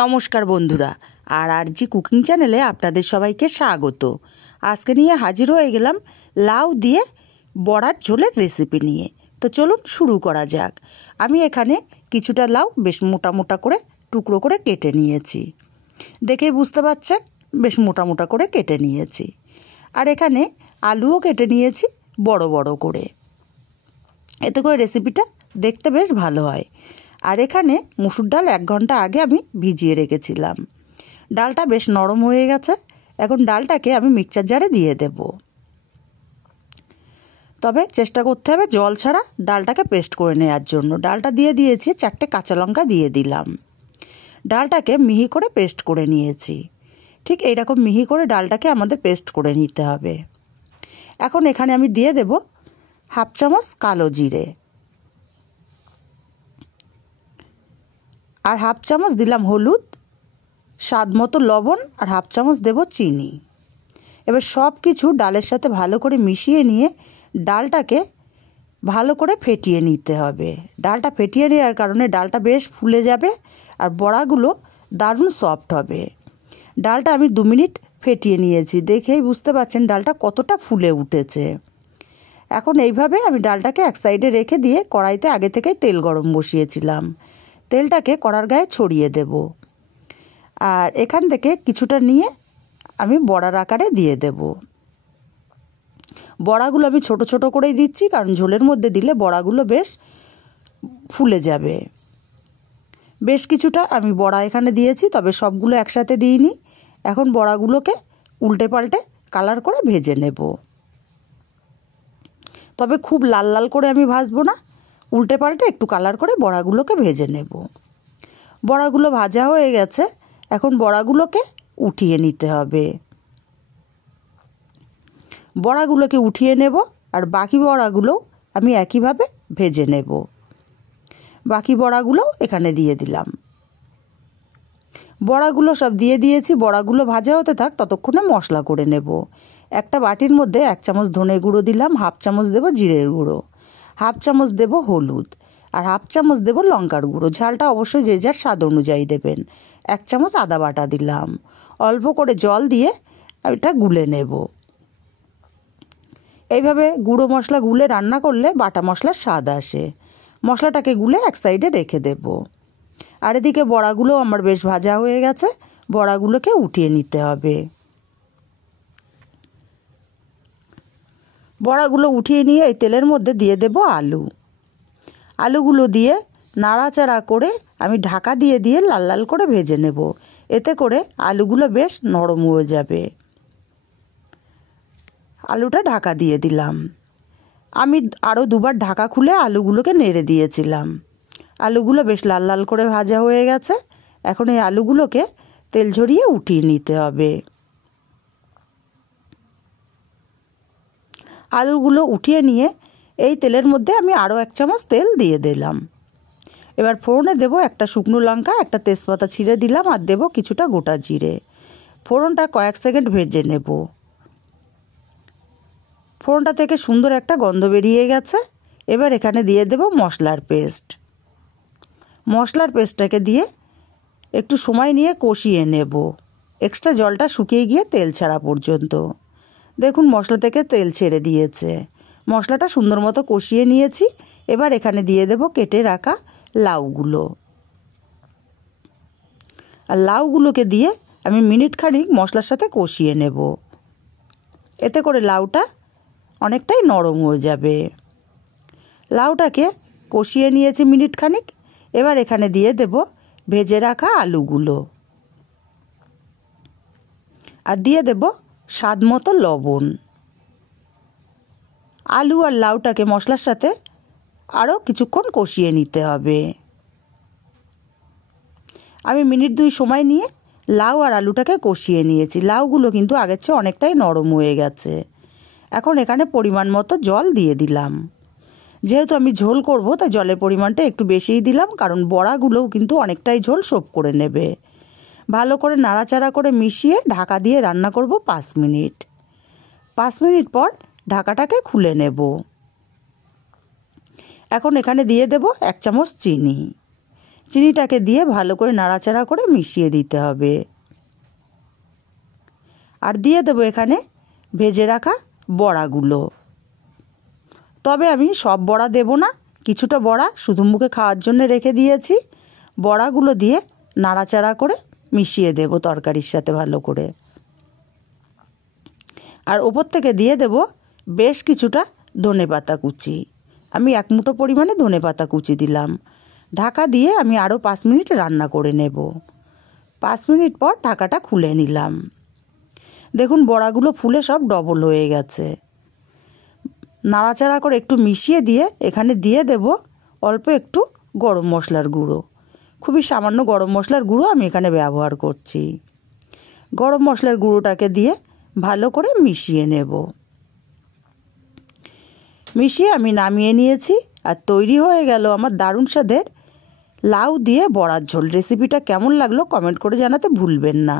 নমস্কার বন্ধুরা, আরজি কুকিং চ্যানেলে আপনাদের সবাইকে স্বাগত। আজকে নিয়ে হাজির হয়ে গেলাম লাউ দিয়ে বড়ার ঝোলের রেসিপি নিয়ে। তো চলুন শুরু করা যাক। আমি এখানে কিছুটা লাউ বেশ মোটা মোটা করে টুকরো করে কেটে নিয়েছি, দেখেই বুঝতে পারছেন বেশ মোটা মোটা করে কেটে নিয়েছি। আর এখানে আলুও কেটে নিয়েছি বড় বড় করে, এতে করে রেসিপিটা দেখতে বেশ ভালো হয়। আর এখানে মুসুর ডাল 1 ঘন্টা আগে আমি ভিজিয়ে রেখেছিলাম। ডালটা বেশ নরম হয়ে গেছে, এখন ডালটাকে আমি মিক্সচার জারে দিয়ে দেব। তবে চেষ্টা করতে হবে জল ছাড়া ডালটাকে পেস্ট করে নেওয়ার জন্য। ডালটা দিয়ে দিয়েছি, 4টে কাঁচা লঙ্কা দিয়ে দিলাম। ডালটাকে মিহি করে পেস্ট করে নিয়েছি। ঠিক এইরকম মিহি করে ডালটাকে আমাদের পেস্ট করে নিতে হবে। এখন এখানে আমি দিয়ে দেব 1/2 চামচ কালো জিরে, আর 1/2 চামচ দিলাম হলুদ, স্বাদ মতো লবণ, আর 1/2 চামচ দেব চিনি। এবার সব কিছু ডালের সাথে ভালো করে মিশিয়ে নিয়ে ডালটাকে ভালো করে ফেটিয়ে নিতে হবে। ডালটা ফেটিয়ে নেওয়ার কারণে ডালটা বেশ ফুলে যাবে আর বড়াগুলো দারুণ সফট হবে। ডালটা আমি 2 মিনিট ফেটিয়ে নিয়েছি, দেখেই বুঝতে পারছেন ডালটা কতটা ফুলে উঠেছে। এখন এইভাবে আমি ডালটাকে এক সাইডে রেখে দিয়ে কড়াইতে আগে থেকেই তেল গরম বসিয়েছিলাম। তেলটাকে কড়ার গায়ে ছড়িয়ে দেব, আর এখান থেকে কিছুটা নিয়ে আমি বড়ার আকারে দিয়ে দেব। বড়াগুলো আমি ছোট ছোট করেই দিচ্ছি, কারণ ঝোলের মধ্যে দিলে বড়াগুলো বেশ ফুলে যাবে। বেশ কিছুটা আমি বড়া এখানে দিয়েছি, তবে সবগুলো একসাথে দিইনি। এখন বড়াগুলোকে উল্টে পাল্টে কালার করে ভেজে নেব। তবে খুব লাল লাল করে আমি ভাজবো না, উল্টে পাল্টে একটু কালার করে বড়াগুলোকে ভেজে নেব। বড়াগুলো ভাজা হয়ে গেছে, এখন বড়াগুলোকে উঠিয়ে নিতে হবে। বড়াগুলোকে উঠিয়ে নেব, আর বাকি বড়াগুলো আমি একইভাবে ভেজে নেব। বাকি বড়াগুলো এখানে দিয়ে দিলাম। বড়াগুলো সব দিয়ে দিয়েছি। বড়াগুলো ভাজা হতে থাক, ততক্ষণে মশলা করে নেব। একটা বাটির মধ্যে 1 চামচ ধনে গুঁড়ো দিলাম, 1/2 চামচ দেব জিরের গুঁড়ো, 1/2 চামচ দেব হলুদ, আর 1/2 চামচ দেব লঙ্কার গুঁড়ো। ঝালটা অবশ্যই যে যার স্বাদ অনুযায়ী দেবেন। 1 চামচ আদা বাটা দিলাম। অল্প করে জল দিয়ে এটা গুলে নেব। এইভাবে গুঁড়ো মশলা গুলে রান্না করলে বাটা মশলার স্বাদ আসে। মশলাটাকে গুলে এক সাইডে রেখে দেব। আর এদিকে বড়াগুলো আমার বেশ ভাজা হয়ে গেছে, বড়াগুলোকে উঠিয়ে নিতে হবে। বড়াগুলো উঠিয়ে নিয়ে এই তেলের মধ্যে দিয়ে দেব আলু। আলুগুলো দিয়ে নাড়াচাড়া করে আমি ঢাকা দিয়ে দিয়ে লাল লাল করে ভেজে নেব। এতে করে আলুগুলো বেশ নরম হয়ে যাবে। আলুটা ঢাকা দিয়ে দিলাম। আমি আরও 2বার ঢাকা খুলে আলুগুলোকে নেড়ে দিয়েছিলাম। আলুগুলো বেশ লাল লাল করে ভাজা হয়ে গেছে। এখন এই আলুগুলোকে তেল ঝরিয়ে উঠিয়ে নিতে হবে। আলুগুলো উঠিয়ে নিয়ে এই তেলের মধ্যে আমি আরও 1 চামচ তেল দিয়ে দিলাম। এবার ফোড়নে দেব একটা শুকনো লঙ্কা, একটা তেজপাতা ছিঁড়ে দিলাম, আর দেব কিছুটা গোটা জিরে। ফোড়নটা কয়েক সেকেন্ড ভেজে নেব। ফোড়নটা থেকে সুন্দর একটা গন্ধ বেরিয়ে গেছে। এবার এখানে দিয়ে দেব মশলার পেস্ট। মশলার পেস্টটাকে দিয়ে একটু সময় নিয়ে কষিয়ে নেব, এক্সট্রা জলটা শুকিয়ে গিয়ে তেল ছাড়া পর্যন্ত। দেখুন মশলা থেকে তেল ছেড়ে দিয়েছে। মশলাটা সুন্দর মতো কষিয়ে নিয়েছি। এবার এখানে দিয়ে দেব কেটে রাখা লাউগুলো। আর লাউগুলোকে দিয়ে আমি মিনিট খানিক মশলার সাথে কষিয়ে নেব। এতে করে লাউটা অনেকটাই নরম হয়ে যাবে। লাউটাকে কষিয়ে নিয়েছি মিনিট খানিক। এবার এখানে দিয়ে দেব ভেজে রাখা আলুগুলো, আর দিয়ে দেব স্বাদ মতো লবণ। আলু আর লাউটাকে মশলার সাথে আরও কিছুক্ষণ কষিয়ে নিতে হবে। আমি মিনিট 2 সময় নিয়ে লাউ আর আলুটাকে কষিয়ে নিয়েছি। লাউগুলো কিন্তু আগের চেয়ে অনেকটাই নরম হয়ে গেছে। এখন এখানে পরিমাণ মতো জল দিয়ে দিলাম। যেহেতু আমি ঝোল করব, তাই জলের পরিমাণটা একটু বেশিই দিলাম, কারণ বড়াগুলোও কিন্তু অনেকটাই ঝোল শোপ করে নেবে। ভালো করে নাড়াচাড়া করে মিশিয়ে ঢাকা দিয়ে রান্না করব 5 মিনিট। 5 মিনিট পর ঢাকাটাকে খুলে নেব। এখন এখানে দিয়ে দেব 1 চামচ চিনি। চিনিটাকে দিয়ে ভালো করে নাড়াচাড়া করে মিশিয়ে দিতে হবে। আর দিয়ে দেবো এখানে ভেজে রাখা বড়াগুলো। তবে আমি সব বড়া দেব না, কিছুটা বড়া শুধু মুখে খাওয়ার জন্য রেখে দিয়েছি। বড়াগুলো দিয়ে নাড়াচাড়া করে মিশিয়ে দেব তরকারির সাথে ভালো করে। আর ওপর থেকে দিয়ে দেব বেশ কিছুটা ধনেপাতা কুচি। আমি 1 মুঠো পরিমাণে ধনেপাতা কুচি দিলাম। ঢাকা দিয়ে আমি আরও 5 মিনিট রান্না করে নেব। 5 মিনিট পর ঢাকাটা খুলে নিলাম। দেখুন বড়াগুলো ফুলে সব ডবল হয়ে গেছে। নাড়াচাড়া করে একটু মিশিয়ে দিয়ে এখানে দিয়ে দেব অল্প একটু গরম মশলার গুঁড়ো। খুবই সামান্য গরম মশলার গুঁড়ো আমি এখানে ব্যবহার করছি। গরম মশলার গুঁড়োটাকে দিয়ে ভালো করে মিশিয়ে নেব। মিশিয়ে আমি নামিয়ে নিয়েছি। আর তৈরি হয়ে গেল আমার দারুণ স্বাদের লাউ দিয়ে বড়ার ঝোল। রেসিপিটা কেমন লাগলো কমেন্ট করে জানাতে ভুলবেন না।